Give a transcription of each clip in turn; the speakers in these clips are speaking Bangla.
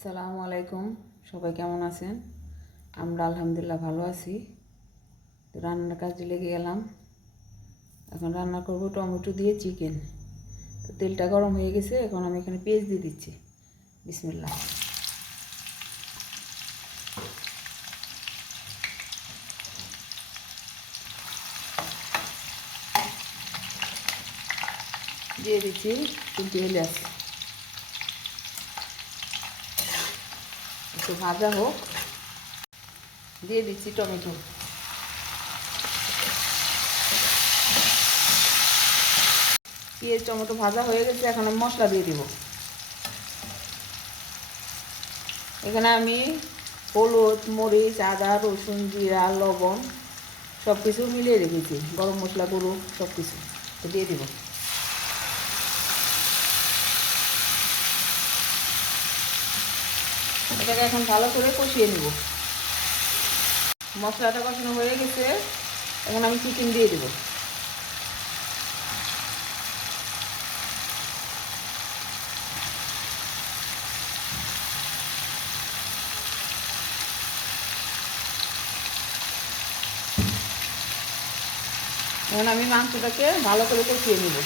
আসসালামু আলাইকুম। সবাই কেমন আছেন? আমরা আলহামদুলিল্লাহ ভালো আছি। তো রান্নার কাজে লেগে গেলাম। এখন রান্না করব টমেটো দিয়ে চিকেন। তো তেলটা গরম হয়ে গেছে, এখন আমি এখানে পেঁয়াজ দিয়ে দিচ্ছি। বিসমিল্লাহ। দিয়ে দিচ্ছি তিনটি এলাচ। একটু ভাজা হোক। দিয়ে দিচ্ছি টমেটো। পেঁয়াজ টমেটো ভাজা হয়ে গেছে, এখন আমি মশলা দিয়ে দিব। এখানে আমি হলুদ, মরিচ, আদা, রসুন, জিরা, লবণ সব কিছু মিলিয়ে রেখেছি। গরম মশলা গুঁড়ো সব কিছু তো দিয়ে দিব। এটাকে এখন ভালো করে কষিয়ে নিব। মশলাটা কষানো হয়ে গেছে, এখন আমি চিকেন দিয়ে দেব। এখন আমি মাংসটাকে ভালো করে কষিয়ে নিব।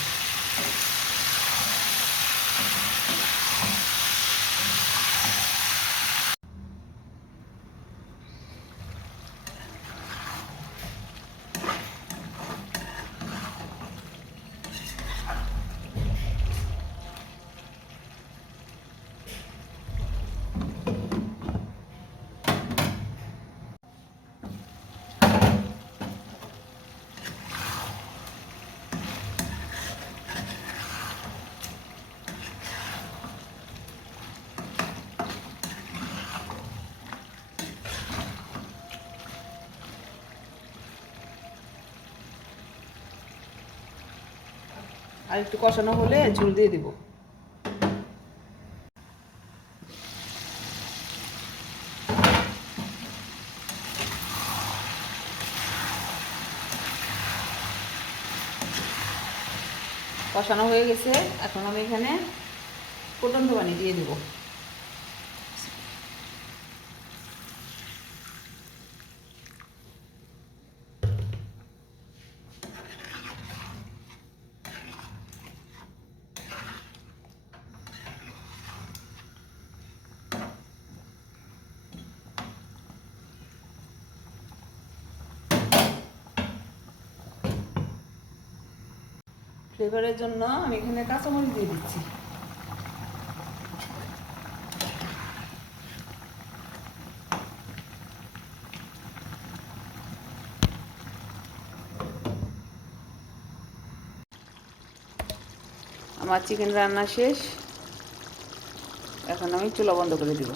আর একটু কষানো হলে ঝোল দিয়ে দিব। কষানো হয়ে গেছে, এখন আমি এখানে ফুটন্ত পানি দিয়ে দিব। ফ্লেভারের জন্য আমি এখানে কাঁচামরিচ দিয়ে দিচ্ছি। আমার চিকেন রান্না শেষ, এখন আমি চুলা বন্ধ করে দিব।